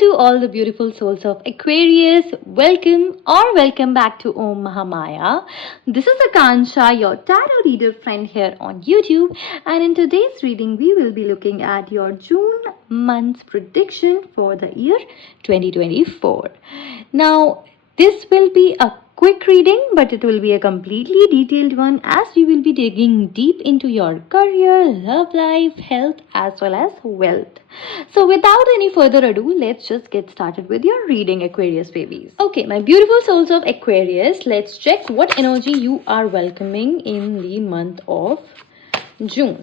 to all the beautiful souls of Aquarius. Welcome back to Om Mahamaya. This is Akansha, your tarot reader friend here on YouTube. And in today's reading, we will be looking at your June month's prediction for the year 2024. Now, this will be a quick reading, but it will be a completely detailed one as we will be digging deep into your career, love life, health, as well as wealth. So without any further ado, let's just get started with your reading, Aquarius babies. Okay, my beautiful souls of Aquarius, let's check what energy you are welcoming in the month of June.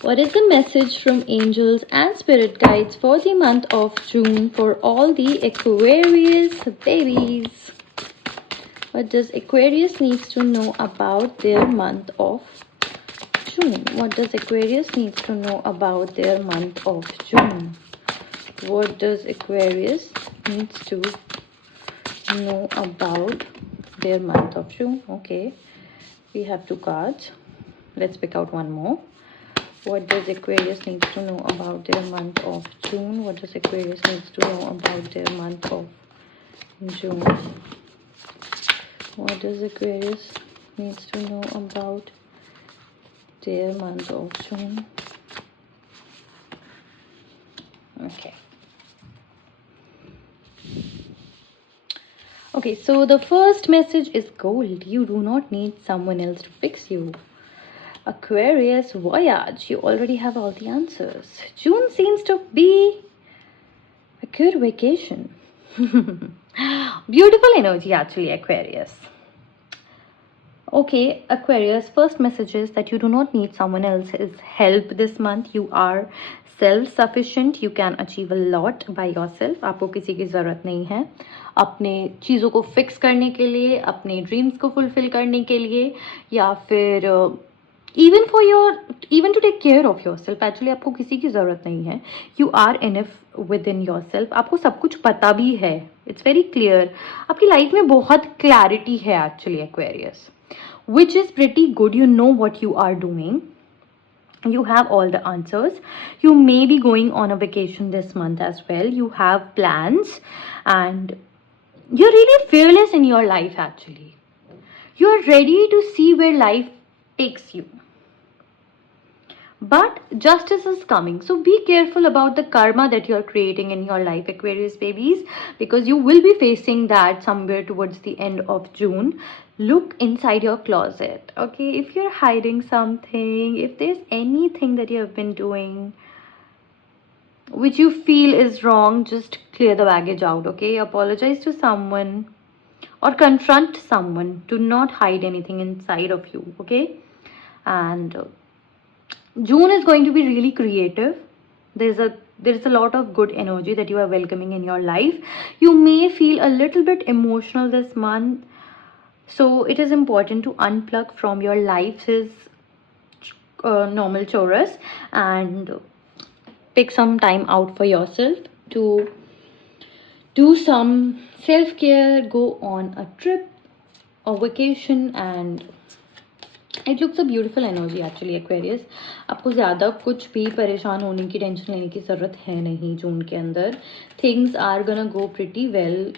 What is the message from angels and spirit guides for the month of June for all the Aquarius babies? What does Aquarius needs to know about their month of June? What does Aquarius needs to know about their month of June? What does Aquarius needs to know about their month of June? Okay, we have two cards. Let's pick out one more. What does Aquarius needs to know about their month of June? What does Aquarius needs to know about their month of June? What does Aquarius needs to know about their month of June? Okay. Okay, so the first message is gold. You do not need someone else to fix you. Aquarius voyage, you already have all the answers. June seems to be a good vacation. Beautiful energy actually, Aquarius. Okay, Aquarius, first message is that you do not need someone else's help this month. You are self-sufficient. You can achieve a lot by yourself. आपको किसी की ज़रूरत नहीं है अपने चीज़ों को fix करने के लिए, अपने ड्रीम्स को फुलफिल करने के लिए, या फिर even to take care of yourself. Actually आपको किसी की ज़रूरत नहीं है. You are enough within yourself. आपको सब कुछ पता भी है. It's very clear. आपकी लाइफ में बहुत क्लैरिटी है actually, Aquarius, which is pretty good. You know what you are doing. You have all the answers. You may be going on a vacation this month as well. You have plans and you're really fearless in your life actually. You're ready to see where life takes you. But justice is coming. So be careful about the karma that you're creating in your life, Aquarius babies, because you will be facing that somewhere towards the end of June. Look inside your closet, okay? If you're hiding something, if there's anything that you have been doing which you feel is wrong, just clear the baggage out, okay? Apologize to someone or confront someone. Do not hide anything inside of you, okay? And June is going to be really creative. There's a lot of good energy that you are welcoming in your life. You may feel a little bit emotional this month, so it is important to unplug from your life's normal chores and pick some time out for yourself to do some self-care, go on a trip or vacation, and it looks a beautiful energy actually, Aquarius. आपको ज़्यादा कुछ भी परेशान होने की, tension लेने की ज़रूरत है नहीं जून के अंदर. Things are gonna go pretty well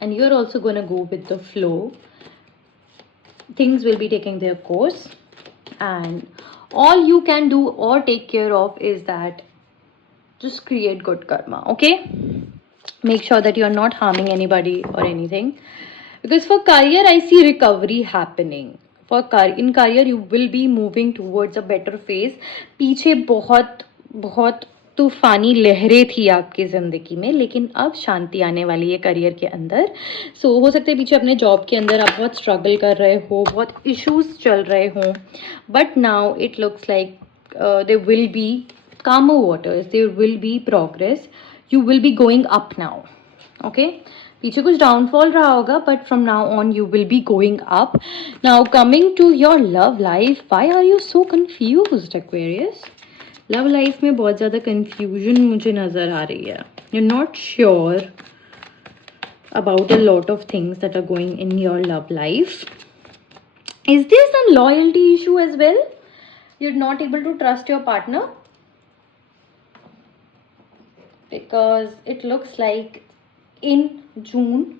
and you're also gonna go with the flow. Things will be taking their course and all you can do or take care of is that just create good karma, okay? Make sure that you're not harming anybody or anything, because for career I see recovery happening. In career you will be moving towards a better phase. पीछे बहुत तूफानी लहरें थी आपकी ज़िंदगी में, लेकिन अब शांति आने वाली है करियर के अंदर. सो हो सकता है पीछे अपने जॉब के अंदर आप बहुत स्ट्रगल कर रहे हो, बहुत इश्यूज चल रहे हो, but now it looks like there will be calmer waters, there will be progress. You will be going up now, okay? पीछे कुछ डाउनफॉल रहा होगा, but from now on you will be going up. Now coming to your love life, why are you so confused, Aquarius? Love life में बहुत ज़्यादा confusion मुझे नज़र आ रही है. You are not sure about a lot of things that are going in your love life. Is there some loyalty issue as well? You are not able to trust your partner. because it looks like in June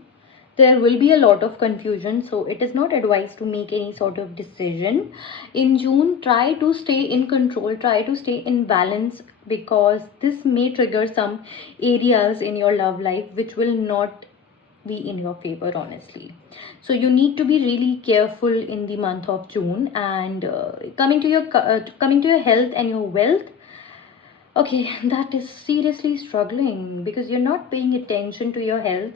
there will be a lot of confusion, so it is not advised to make any sort of decision in June. Try to stay in control, try to stay in balance, because this may trigger some areas in your love life which will not be in your favor, honestly. So you need to be really careful in the month of June. And coming to your health and your wealth, okay, that is seriously struggling because you're not paying attention to your health.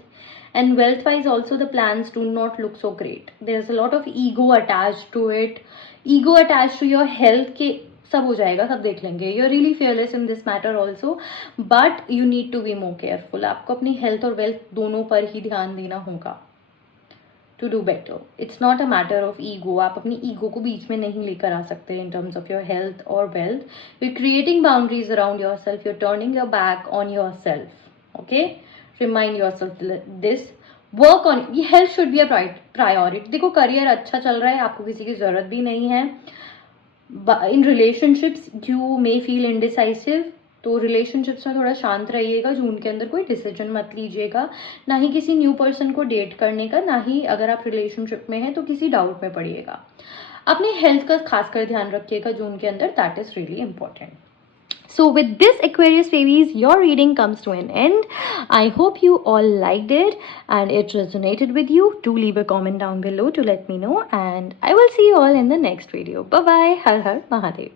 And wealth wise, also, the plans do not look so great. There's a lot of ego attached to it. Ego attached to your health के सब हो जाएगा, सब देख लेंगे. You're really fearless in this matter also, but you need to be more careful. आपको अपनी health और wealth दोनों पर ही ध्यान देना होगा to do better. It's not a matter of ego. आप अपनी ego को बीच में नहीं लेकर आ सकते in terms of your health or wealth. You're creating boundaries around yourself. You're turning your back on yourself. Okay? Remind yourself this. Work on it. Health should be a priority. देखो career अच्छा चल रहा है, आपको किसी की ज़रूरत भी नहीं है. In relationships you may feel indecisive, तो रिलेशनशिप्स में थोड़ा शांत रहिएगा. जून के अंदर कोई डिसीजन मत लीजिएगा, ना ही किसी न्यू पर्सन को डेट करने का, ना ही अगर आप रिलेशनशिप में हैं तो किसी डाउट में पड़िएगा. अपने हेल्थ का खासकर ध्यान रखिएगा जून के अंदर. That is really important. So with this, Aquarius babies, your reading comes to an end. I hope you all liked it and it resonated with you. Do leave a comment down below to let me know, and I will see you all in the next video. Bye bye. Har Har Mahadev.